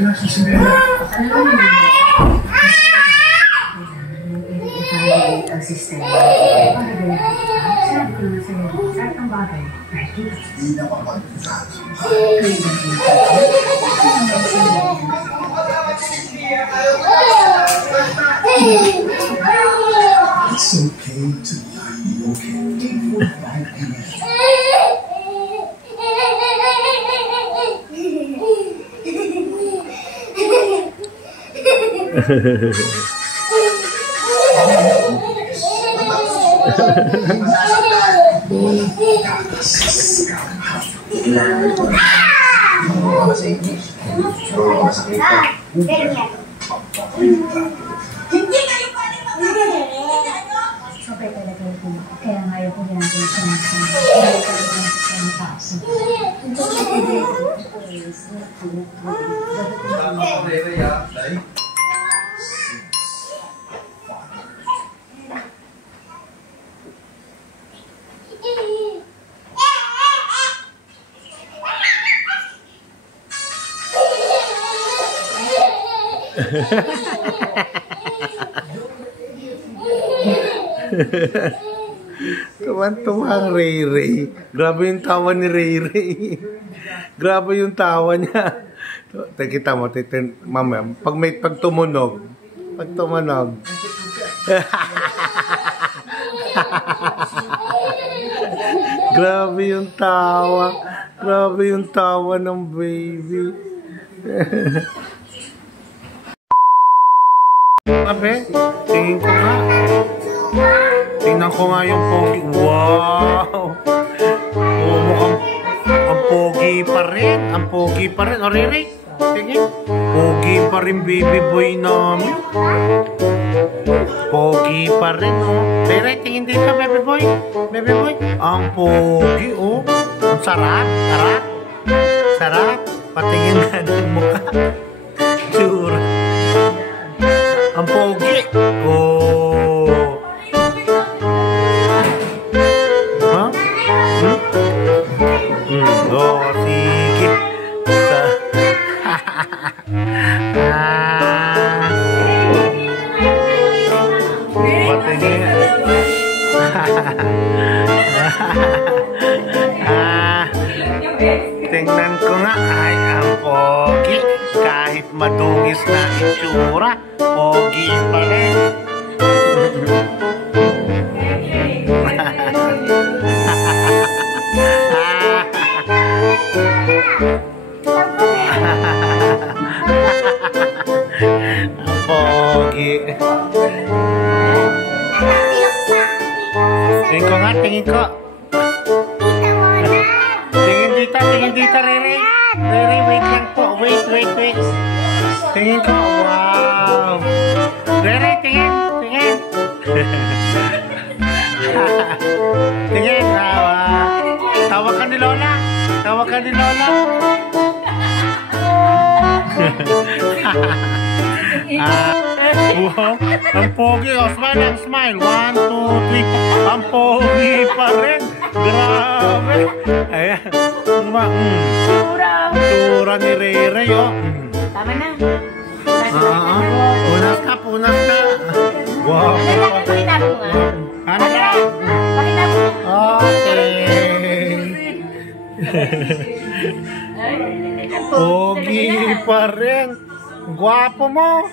Ang sistema. Sabi ko na sa'yo, kahit ang bagay, kahit kita. Hindi na It's okay to not be okay. Sobra talaga yung kaya nga ayaw ko ginagawa siya ng kaya talaga ng taso. Tuwan-tuwa ang Ray Ray. Grabe yung tawa ni Ray Ray. Grabe yung tawa niya. Kita mo, mamaya, pag tumunog. Pag tumunog. Grabe yung tawa. Grabe yung tawa ng baby. Grabe, tingin ko nga. Tingnan ko nga yung pogi. Wow! Oh, mukhang ang pogi pa rin. Ang pogi pa rin. O, Riri, tingin. Pogi pa rin, baby boy namin. Pogi pa rin, oh. Riri, tingin dito, baby boy. Baby boy. Ang pogi, oh. Ang sarap. Sarap. Sarap. Patingin na ng mukha. Tsura. Ang pogi. Oh. Oh, sige. Patingin. Tingnan ko nga. Ay, ang pogi. Kahit madungis na itsura, pogi pa rin. Pogi. Tingin ko nga, tingin ko. Tingin dito, Riri. Riri, wait lang po. Wait. Tingin ko, wow. Riri, tingin. Tingin, tawag ka ni Lola. Wow, ang pogi. Oh, smile. 1, 2, 3. Ang pogi pa rin. Grabe. Ayan. Tura ni Rere, oh. Tama na. Punas ka. Wow. Pakita mo nga. Ano na? Pakita mo. Okay. Pogi pa rin. Gwapo mo.